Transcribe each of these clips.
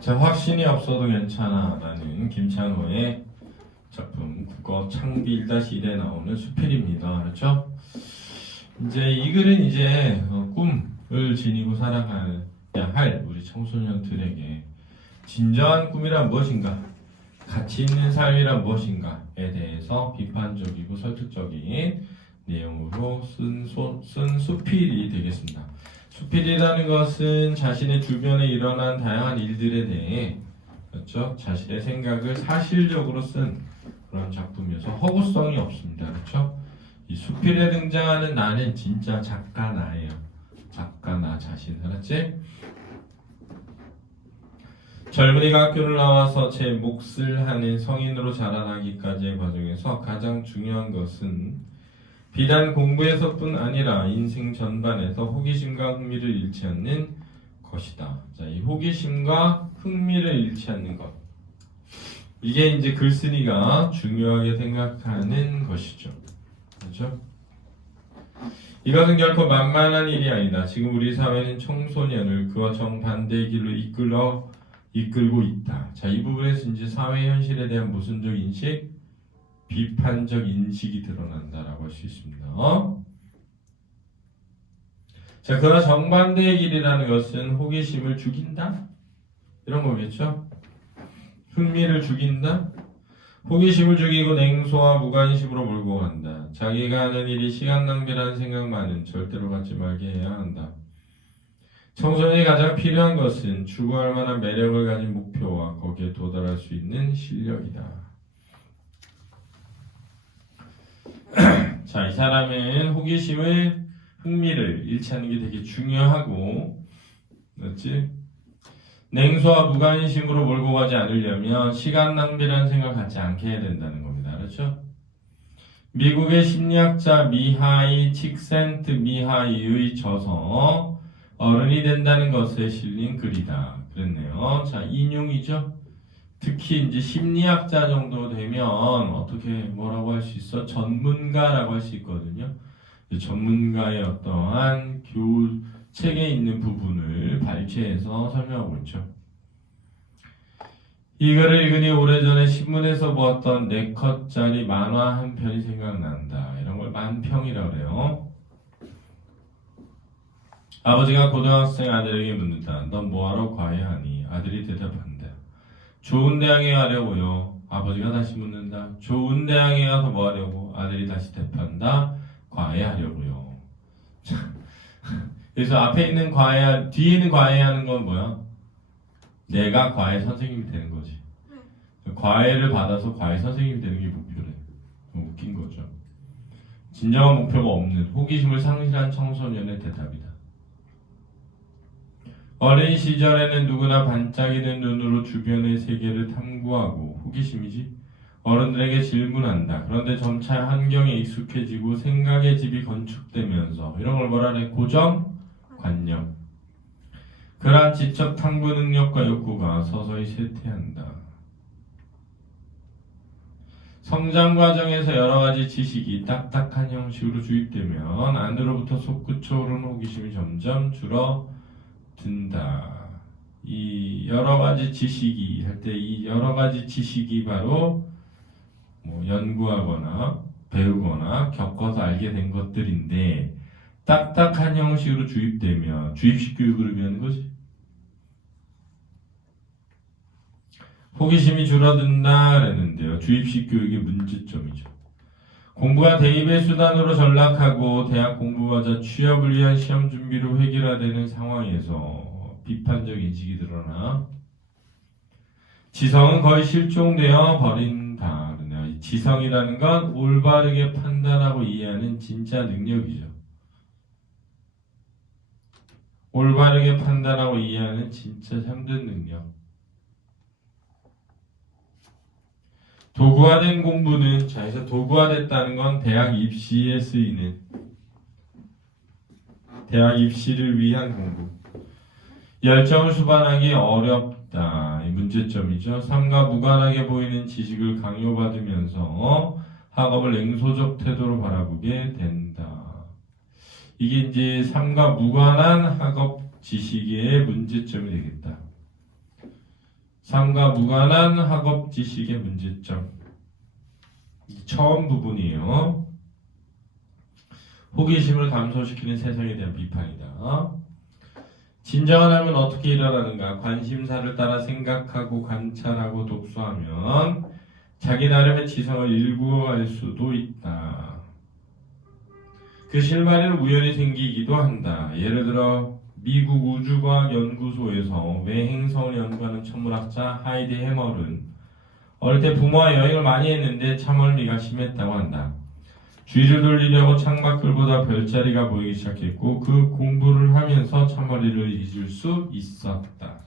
자, 확신이 없어도 괜찮아 라는 김찬호의 작품 국어 창비 1-1에 나오는 수필입니다. 그렇죠? 이제 이 글은 이제 꿈을 지니고 살아가야 할 우리 청소년들에게 진정한 꿈이란 무엇인가, 가치 있는 삶이란 무엇인가에 대해서 비판적이고 설득적인 내용으로 쓴 수필이 되겠습니다. 수필이라는 것은 자신의 주변에 일어난 다양한 일들에 대해, 그렇죠? 자신의 생각을 사실적으로 쓴 그런 작품이어서 허구성이 없습니다. 그렇죠? 이 수필에 등장하는 나는 진짜 작가 나예요. 작가 나 자신. 알았지? 젊은이가 학교를 나와서 제 몫을 하는 성인으로 자라나기까지의 과정에서 가장 중요한 것은 비단 공부에서뿐 아니라 인생 전반에서 호기심과 흥미를 잃지 않는 것이다. 자, 이 호기심과 흥미를 잃지 않는 것. 이게 이제 글쓴이가 중요하게 생각하는 것이죠. 그렇죠? 이것은 결코 만만한 일이 아니다. 지금 우리 사회는 청소년을 그와 정반대의 길로 이끌고 있다. 자, 이 부분에서 이제 사회 현실에 대한 모순적 인식, 비판적 인식이 드러난다라고 할 수 있습니다. 자, 그러나 정반대의 길이라는 것은 호기심을 죽인다? 이런 거겠죠? 흥미를 죽인다? 호기심을 죽이고 냉소와 무관심으로 몰고 간다. 자기가 하는 일이 시간 낭비라는 생각만은 절대로 갖지 말게 해야 한다. 청소년이 가장 필요한 것은 추구할 만한 매력을 가진 목표와 거기에 도달할 수 있는 실력이다. 자, 이 사람은 호기심을, 흥미를 잃지 않는 게 되게 중요하고, 맞지? 냉소와 무관심으로 몰고 가지 않으려면 시간 낭비라는 생각을 갖지 않게 해야 된다는 겁니다. 그렇죠? 미국의 심리학자 미하이 칙센트미하이의 저서 어른이 된다는 것에 실린 글이다. 그랬네요. 자, 인용이죠. 특히 이제 심리학자 정도 되면 어떻게 뭐라고 할 수 있어? 전문가라고 할 수 있거든요. 전문가의 어떠한 책에 있는 부분을 발췌해서 설명하고 있죠. 이 글을 읽으니 오래전에 신문에서 보았던 4컷짜리 만화 한 편이 생각난다. 이런 걸 만평이라고 그래요. 아버지가 고등학생 아들에게 묻는다. 넌 뭐하러 과외하니? 아들이 대답한다. 좋은 대학에 가려고요. 아버지가 다시 묻는다. 좋은 대학에 가서 뭐 하려고? 아들이 다시 대답한다. 과외하려고요. 그래서 앞에 있는 뒤에 있는 과외하는 건 뭐야? 내가 과외 선생님이 되는 거지. 과외를 받아서 과외 선생님이 되는 게 목표래. 웃긴 거죠. 진정한 목표가 없는 호기심을 상실한 청소년의 대답이다. 어린 시절에는 누구나 반짝이는 눈으로 주변의 세계를 탐구하고 호기심이지 어른들에게 질문한다. 그런데 점차 환경에 익숙해지고 생각의 집이 건축되면서 이런 걸 뭐라 그래? 고정관념. 그러한 지적 탐구 능력과 욕구가 서서히 쇠퇴한다. 성장 과정에서 여러 가지 지식이 딱딱한 형식으로 주입되면 안으로부터 솟구쳐 오르는 호기심이 점점 줄어든다. 이 여러 가지 지식이 할 때 이 여러 가지 지식이 바로 뭐 연구하거나 배우거나 겪어서 알게 된 것들인데 딱딱한 형식으로 주입되면 주입식 교육을 의미하는 거지. 호기심이 줄어든다 그랬는데요. 주입식 교육의 문제점이죠. 공부가 대입의 수단으로 전락하고 대학 공부마저 취업을 위한 시험 준비로 획일화되는 상황에서 비판적 인식이 드러나 지성은 거의 실종되어 버린다. 그러네요. 지성이라는 건 올바르게 판단하고 이해하는 진짜 능력이죠. 올바르게 판단하고 이해하는 진짜 참된 능력. 도구화된 공부는 자, 그래서 도구화됐다는 건 대학 입시에 쓰이는 대학 입시를 위한 공부. 열정을 수반하기 어렵다. 이 문제점이죠. 삶과 무관하게 보이는 지식을 강요받으면서 학업을 냉소적 태도로 바라보게 된다. 이게 이제 삶과 무관한 학업 지식의 문제점이 되겠다. 삶과 무관한 학업 지식의 문제점. 처음 부분이에요. 호기심을 감소시키는 세상에 대한 비판이다. 진정한 삶은 어떻게 일어나는가? 관심사를 따라 생각하고 관찰하고 독서하면 자기 나름의 지성을 일구어갈 수도 있다. 그 실마리는 우연히 생기기도 한다. 예를 들어 미국 우주과학 연구소에서 외행성을 연구하는 천문학자 하이디 해멀은 어릴 때 부모와 여행을 많이 했는데 참을미가 심했다고 한다. 주위를 돌리려고 창밖을보다 별자리가 보이기 시작했고 그 공부를 하면서 참머리를 잊을 수 있었다.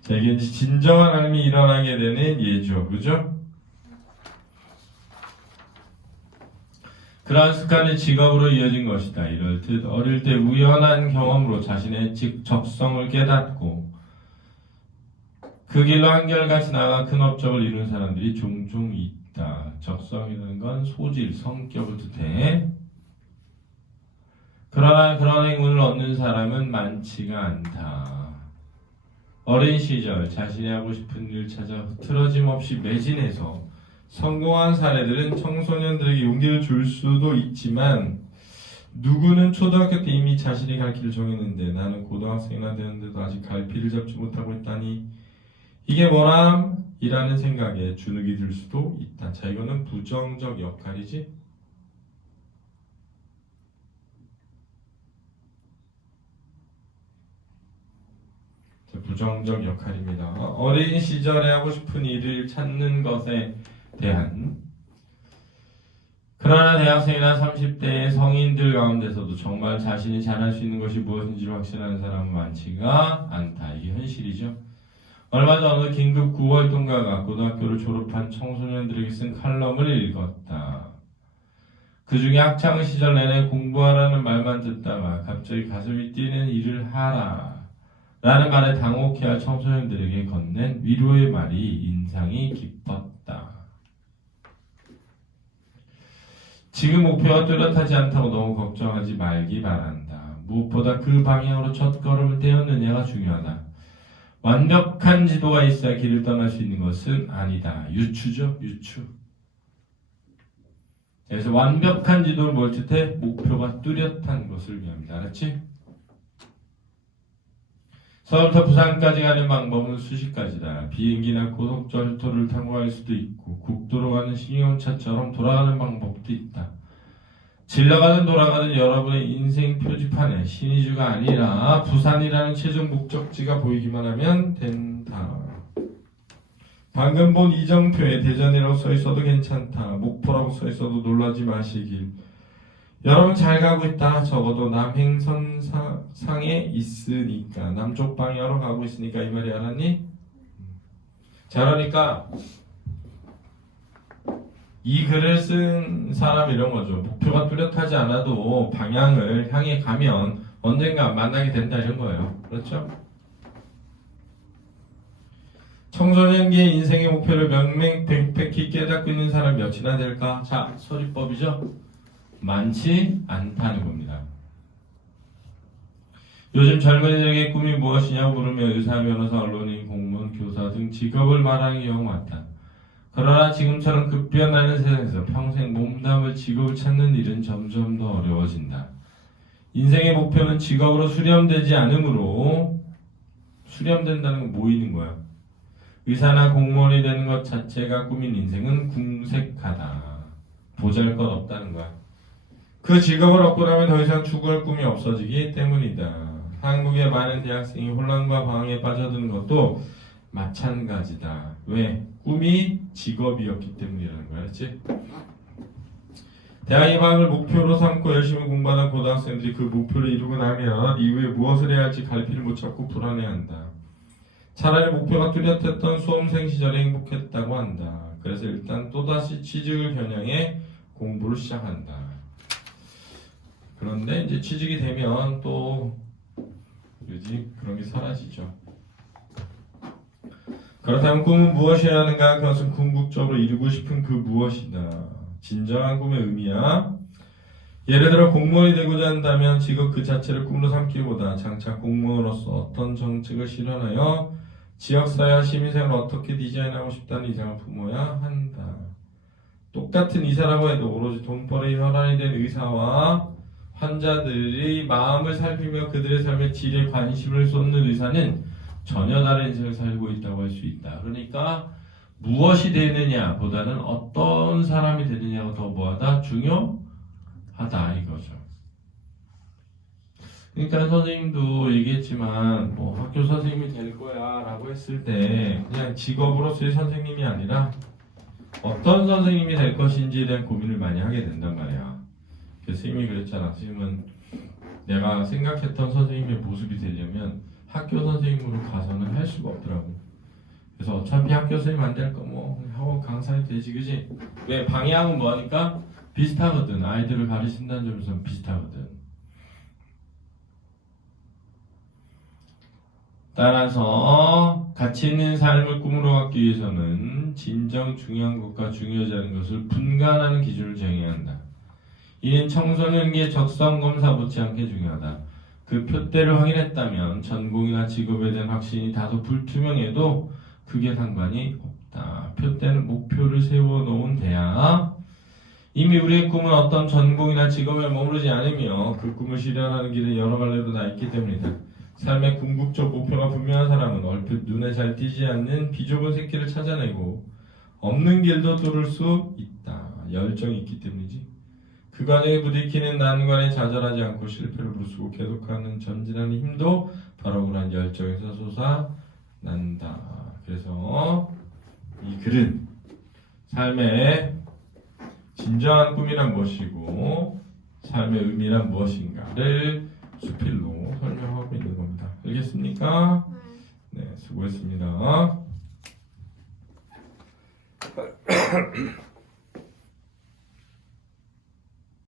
자, 이게 진정한 삶이 일어나게 되는 예죠. 그죠? 그러한 습관이 직업으로 이어진 것이다. 이럴듯 어릴 때 우연한 경험으로 자신의 적성을 깨닫고 그 길로 한결같이 나아가 큰 업적을 이룬 사람들이 종종 있다. 적성이라는 건 소질, 성격을 뜻해. 그러나 그런 행운을 얻는 사람은 많지가 않다. 어린 시절 자신이 하고 싶은 일을 찾아 흐트러짐 없이 매진해서 성공한 사례들은 청소년들에게 용기를 줄 수도 있지만 누구는 초등학교 때 이미 자신이 갈 길을 정했는데 나는 고등학생이나 되는데도 아직 갈피를 잡지 못하고 있다니 이게 뭐람? 이라는 생각에 주눅이 들 수도 있다. 자, 이거는 부정적 역할이지? 자, 부정적 역할입니다. 어린 시절에 하고 싶은 일을 찾는 것에 대한 그러나 대학생이나 30대의 성인들 가운데서도 정말 자신이 잘할 수 있는 것이 무엇인지를 확신하는 사람은 많지가 않다. 이게 현실이죠. 얼마 전 어느 긴급 구호활동가가 고등학교를 졸업한 청소년들에게 쓴 칼럼을 읽었다. 그 중에 학창시절 내내 공부하라는 말만 듣다가 갑자기 가슴이 뛰는 일을 하라 라는 말에 당혹해할 청소년들에게 건넨 위로의 말이 인상이 깊었다. 지금 목표가 뚜렷하지 않다고 너무 걱정하지 말기 바란다. 무엇보다 그 방향으로 첫 걸음을 떼었느냐가 중요하다. 완벽한 지도가 있어야 길을 떠날 수 있는 것은 아니다. 유추죠? 유추. 그래서 완벽한 지도를 뭘 뜻해? 목표가 뚜렷한 것을 의미합니다. 알았지? 서울부터 부산까지 가는 방법은 수십 가지다. 비행기나 고속철도를 타고 갈 수도 있고 국도로 가는 신용차처럼 돌아가는 방법도 있다. 질러가든 돌아가든 여러분의 인생 표지판에 신의주가 아니라 부산이라는 최종 목적지가 보이기만 하면 된다. 방금 본 이정표에 대전이라고 써있어도 괜찮다. 목포라고 써있어도 놀라지 마시길. 여러분 잘 가고 있다. 적어도 남행선상에 있으니까 남쪽 방향으로 가고 있으니까 이 말이 알았니? 자, 그러니까 이 글을 쓴 사람 이런 거죠. 목표가 뚜렷하지 않아도 방향을 향해 가면 언젠가 만나게 된다 이런 거예요. 그렇죠? 청소년기의 인생의 목표를 명명백백히 깨닫고 있는 사람이 몇이나 될까? 자, 소리법이죠? 많지 않다는 겁니다. 요즘 젊은이들에게 꿈이 무엇이냐고 물으며 의사, 변호사, 언론인, 공무원, 교사 등 직업을 말하는 경우가 많다. 그러나 지금처럼 급변하는 세상에서 평생 몸담을 직업을 찾는 일은 점점 더 어려워진다. 인생의 목표는 직업으로 수렴되지 않으므로 수렴된다는 건 모이는 거야. 의사나 공무원이 되는 것 자체가 꿈인 인생은 궁색하다. 보잘것없다는 거야. 그 직업을 얻고 나면 더 이상 추구할 꿈이 없어지기 때문이다. 한국의 많은 대학생이 혼란과 방황에 빠져드는 것도 마찬가지다. 왜? 꿈이 직업이었기 때문이라는 거야. 그렇지? 대학 입학을 목표로 삼고 열심히 공부하는 고등학생들이 그 목표를 이루고 나면 이후에 무엇을 해야 할지 갈피를 못 잡고 불안해한다. 차라리 목표가 뚜렷했던 수험생 시절에 행복했다고 한다. 그래서 일단 또다시 취직을 겨냥해 공부를 시작한다. 그런데 이제 취직이 되면 또 그런 게 사라지죠. 그렇다면 꿈은 무엇이어야 하는가? 그것은 궁극적으로 이루고 싶은 그 무엇이다. 진정한 꿈의 의미야. 예를 들어 공무원이 되고자 한다면 직업 그 자체를 꿈으로 삼기보다 장차 공무원으로서 어떤 정책을 실현하여 지역사회와 시민생활을 어떻게 디자인하고 싶다는 이상을 품어야 한다. 똑같은 의사라고 해도 오로지 돈벌이 혈안이 된 의사와 환자들의 마음을 살피며 그들의 삶의 질에 관심을 쏟는 의사는 전혀 다른 인생을 살고 있다고 할 수 있다. 그러니까 무엇이 되느냐 보다는 어떤 사람이 되느냐가 더 뭐하다? 중요하다 이거죠. 그러니까 선생님도 얘기했지만 뭐 학교 선생님이 될 거야 라고 했을 때 그냥 직업으로서의 선생님이 아니라 어떤 선생님이 될 것인지에 대한 고민을 많이 하게 된단 말이야. 그래서 선생님이 그랬잖아. 선생님은 내가 생각했던 선생님의 모습이 되려면 학교 선생님으로 가서는 할 수가 없더라고. 그래서 어차피 학교 선생님 안 될 거 뭐 학원 강사이 되지 그지? 왜 방향은 뭐하니까 비슷하거든. 아이들을 가르친다는 점에서는 비슷하거든. 따라서 가치 있는 삶을 꿈으로 갖기 위해서는 진정 중요한 것과 중요하지 않은 것을 분간하는 기준을 정해야 한다. 이는 청소년기의 적성검사 못지않게 중요하다. 그 표대를 확인했다면 전공이나 직업에 대한 확신이 다소 불투명해도 크게 상관이 없다. 표대는 목표를 세워놓은 대야 이미 우리의 꿈은 어떤 전공이나 직업에 머무르지 않으며 그 꿈을 실현하는 길은 여러 갈래로 나 있기 때문이다. 삶의 궁극적 목표가 분명한 사람은 얼핏 눈에 잘 띄지 않는 비좁은 새길을 찾아내고 없는 길도 뚫을 수 있다. 열정이 있기 때문이지. 그 과정에 부딪히는 난관에 좌절하지 않고 실패를 무릅쓰고 계속하는 전진하는 힘도 바로 그런 열정에서 솟아난다. 그래서 이 글은 삶의 진정한 꿈이란 무엇이고 삶의 의미란 무엇인가를 수필로 설명하고 있는 겁니다. 알겠습니까? 네, 수고했습니다.